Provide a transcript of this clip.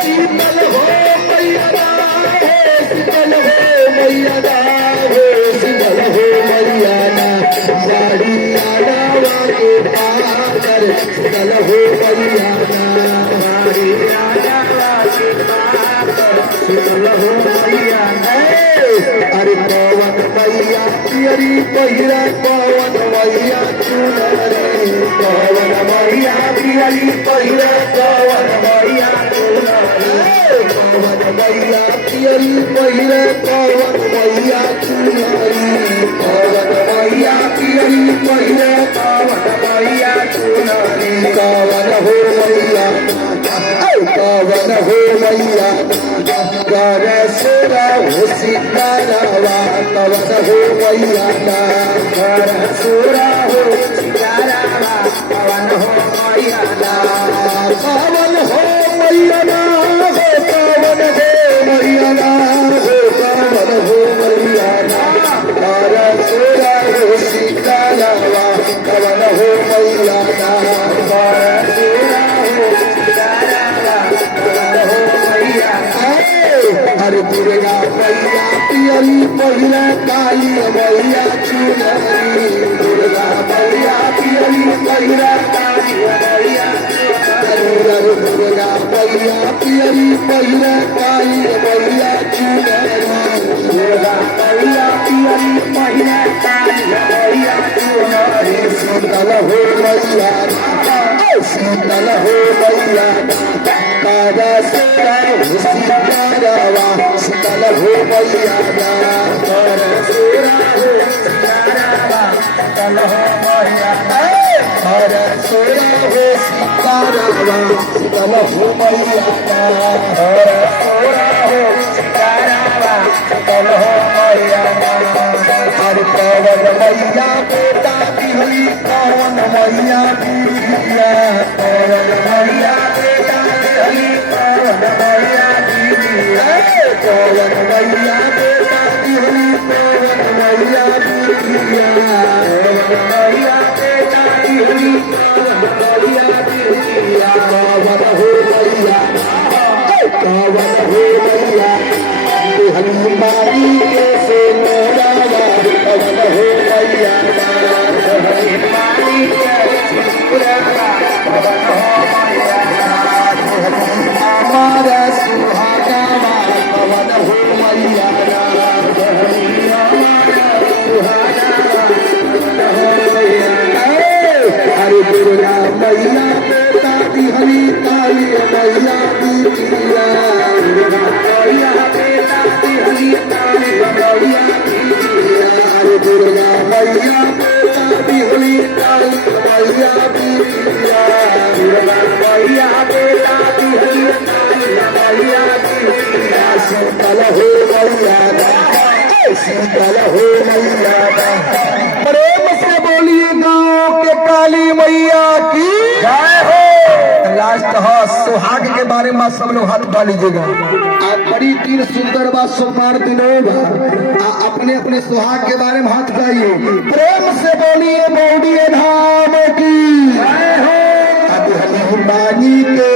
शीतल हो मैया शीतल हो मैया शीतल हो मैया साड़ी आडावा के पाकर शीतल हो मैया साड़ी आडावा के पाकर शीतल हो मैया अरे पवन मैया पियरी पहिरा पवन मैया चुनरी पवन मैया पियरी पहिरा पवन मैया चुनरी पवन मैया पियरी पहिरा पवन मैया चुनरी पवन मैया पियरी पहिरा पवन मैया चुनरी पवन हो मैया पवन हो मैया कर सोरा हो सितारावा पवन हो मैया कर सोरा हो सितारावा पवन हो मैया पवन हो मैया पवन हो मैया पवन हो मैया कर सोरा हो सितारावा पवन हो मैया कर सोरा हो सितारावा पवन हो मैया अरे दुर्गा मैया पियरी पहिरा काली मैया चुनरी दुर्गा मैया पियरी पहिरा काली मैया चुनरी दुर्गा मैया पियरी पहिरा काली मैया चुनरी दुर्गा मैया पियरी पहिरा काली मैया चुनरी शीतल हो मैया शीतल हो मैया तारा सोरा सितारावा शीतल हो मैया तारा सोरा हो सितारावा शीतल हो मैया तारा सोरा हो सितारावा शीतल हो मैया तारा सोरा हो सितारावा शीतल हो मैया हर पवन मैया बेटा बिहली पवन मैया बिहिया पवन मैया बेटा बिहली पवन मैया बिहिया पवन मैया बेटा बिहली पवन मैया बिहिया पवन मैया बेटा बिहली पवन मैया बिहिया पवन हो मैया पवन हो मैया बिहली मारी के से मोरावा पवन हो मैया बिहली मारी के मोरावा पवन हो मैया हमारा सुहागावा पवन हो मैया बिहली हमारा सुहागावा पवन हो मैया अरे दुर्गा मैया बेटा बिहली काली मैया बिटिया दुर्गा मैया बेटा बिहली काली मैया बिटिया अरे दुर्गा मैया बेटा बिहली काली मैया बिटिया दुर्गा मैया बेटा बिहली काली मैया बिटिया शीतल हो मैया शीतल हो मैया प्रेम से बोलिए गाँव के काली मैया की जय हो। लास्ट सुहाग के बारे में सब लोग हाथ उठा लीजिएगा। बड़ी तीन सुंदर बात सोमवार दिनों अपने अपने सुहाग के बारे में हाथ उठाइए। प्रेम से बोलिए बौड़िए धाम की जय हो। अब हम बानी के